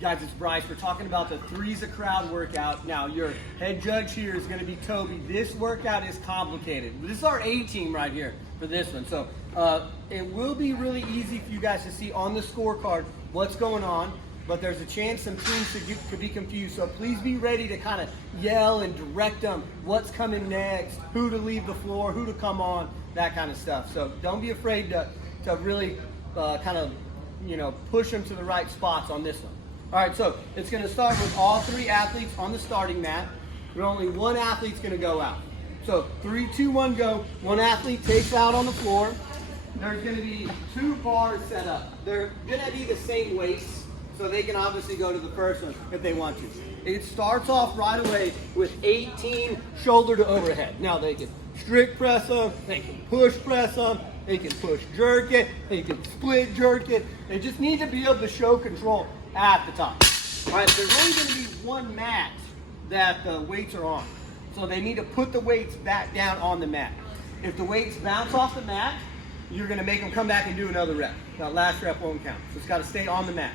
Guys, it's Bryce. We're talking about the Three's a Crowd workout. Now, your head judge here is going to be Toby. This workout is complicated. This is our A team right here for this one. So it will be really easy for you guys to see on the scorecard what's going on, but there's a chance some teams could be confused. So please be ready to kind of yell and direct them what's coming next, who to leave the floor, who to come on, that kind of stuff. So don't be afraid to really kind of, push them to the right spots on this one. All right, so it's going to start with all three athletes on the starting mat, but only one athlete's going to go out. So 3, 2, 1, go. One athlete takes out on the floor. There's going to be 2 bars set up. They're going to be the same weights, so they can obviously go to the first one if they want to. It starts off right away with 18 shoulder to overhead. Now they can strict press them, they can push press them, they can push jerk it, they can split jerk it. They just need to be able to show control at the top. All right, there's only going to be one mat that the weights are on. So they need to put the weights back down on the mat. If the weights bounce off the mat, you're going to make them come back and do another rep. That last rep won't count. So it's got to stay on the mat.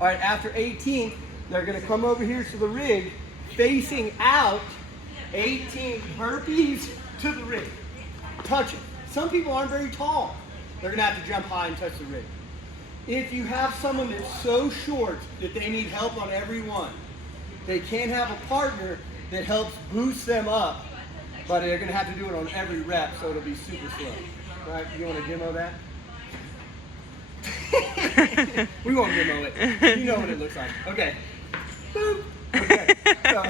All right, after 18, they're going to come over here to the rig, facing out, 18 burpees to the rig. Touch it. Some people aren't very tall. They're going to have to jump high and touch the rig. If you have someone that's so short that they need help on every one, they can have a partner that helps boost them up, but they're going to have to do it on every rep, so it'll be super slow. All right, you want to demo that? We won't demo it. You know what it looks like. Okay. Boop. Okay. So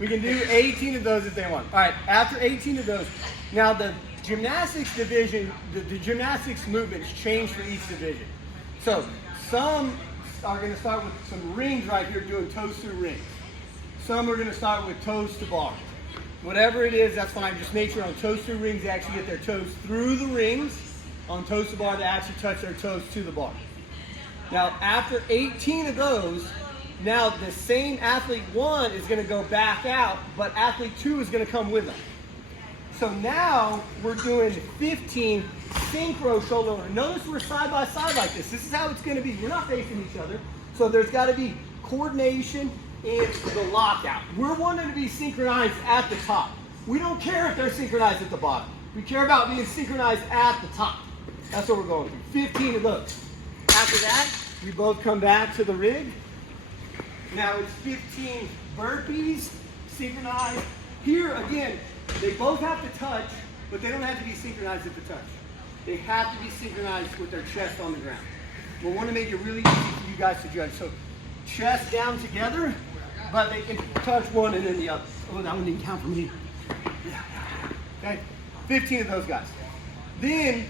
we can do 18 of those if they want. All right, after 18 of those, now the gymnastics division, the gymnastics movements change for each division. So some are going to start with some rings right here, doing toes through rings. Some are going to start with toes to bar. Whatever it is, that's fine. Just make sure on toes through rings they actually get their toes through the rings. On toes to bar, they actually touch their toes to the bar. Now, after 18 of those, now the same athlete 1 is going to go back out, but athlete 2 is going to come with them. So now we're doing 15 synchro shoulder over. Notice we're side by side like this. This is how it's going to be. We're not facing each other. So there's got to be coordination and the lockout. We're wanting to be synchronized at the top. We don't care if they're synchronized at the bottom. We care about being synchronized at the top. That's what we're going through. 15 of those. After that, we both come back to the rig. Now it's 15 burpees, synchronized. Here, again, they both have to touch, but they don't have to be synchronized at the touch. They have to be synchronized with their chest on the ground. We want to make it really easy for you guys to judge. So chest down together, but they can touch one and then the other. Oh, that one didn't count for me. Yeah. Okay, 15 of those guys. Then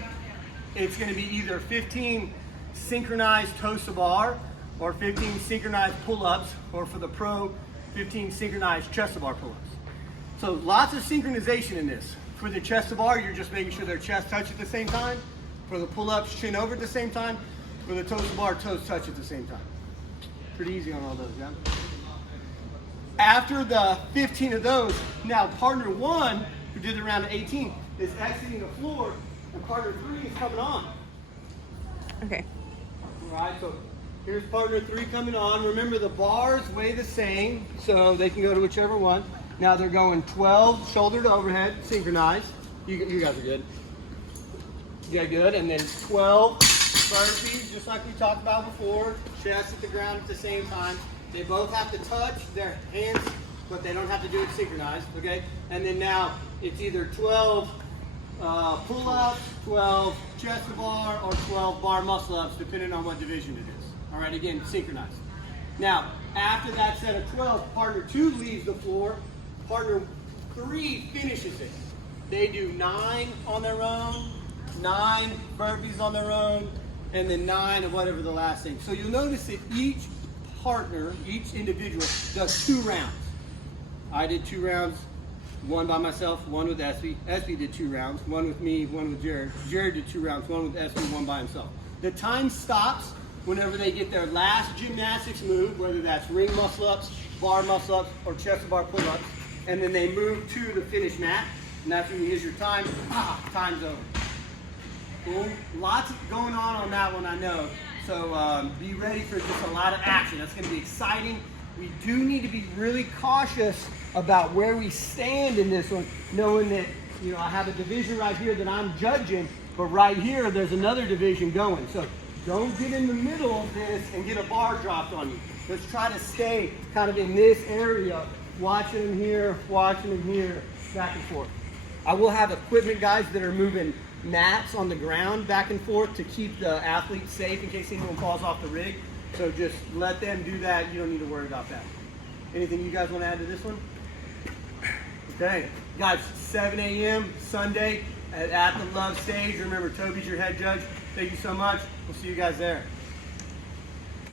it's going to be either 15 synchronized toes to bar, or 15 synchronized pull-ups, or for the pro, 15 synchronized chest to bar pull-ups. So lots of synchronization in this. For the chest to bar, you're just making sure their chest touch at the same time. For the pull-ups, chin over at the same time. For the toes to bar, toes touch at the same time. Pretty easy on all those, yeah? After the 15 of those, now partner 1, who did the round of 18, is exiting the floor, and partner 3 is coming on. Okay. All right, so here's partner 3 coming on. Remember, the bars weigh the same, so they can go to whichever one. Now they're going 12 shoulder to overhead, synchronized. You guys are good. Yeah, good. And then 12 burpees, just like we talked about before. Chest at the ground at the same time. They both have to touch their hands, but they don't have to do it synchronized, okay? And then now it's either 12 pull-ups, 12 chest to bar, or 12 bar muscle-ups, depending on what division it is. All right, again, synchronized. Now, after that set of 12, partner 2 leaves the floor. Partner 3 finishes it. They do 9 on their own, 9 burpees on their own, and then 9 of whatever the last thing. So you'll notice that each partner, each individual, does 2 rounds. I did 2 rounds, 1 by myself, 1 with Espy. Espy did 2 rounds, 1 with me, 1 with Jared. Jared did 2 rounds, 1 with Espy, 1 by himself. The time stops whenever they get their last gymnastics move, whether that's ring muscle-ups, bar muscle-ups, or chest to bar pull-ups, and then they move to the finish mat, and that's when you hit your time. Time's over. Cool. Lots going on that one, I know. So be ready for just a lot of action. That's going to be exciting. We do need to be really cautious about where we stand in this one, knowing that, you know, I have a division right here that I'm judging, but right here there's another division going. So don't get in the middle of this and get a bar dropped on you. Let's try to stay kind of in this area, watching them here, back and forth. I will have equipment guys that are moving mats on the ground back and forth to keep the athletes safe in case anyone falls off the rig. So just let them do that. You don't need to worry about that. Anything you guys want to add to this one? Okay, guys, 7 a.m. Sunday at the Love Stage. Remember, Toby's your head judge. Thank you so much. We'll see you guys there.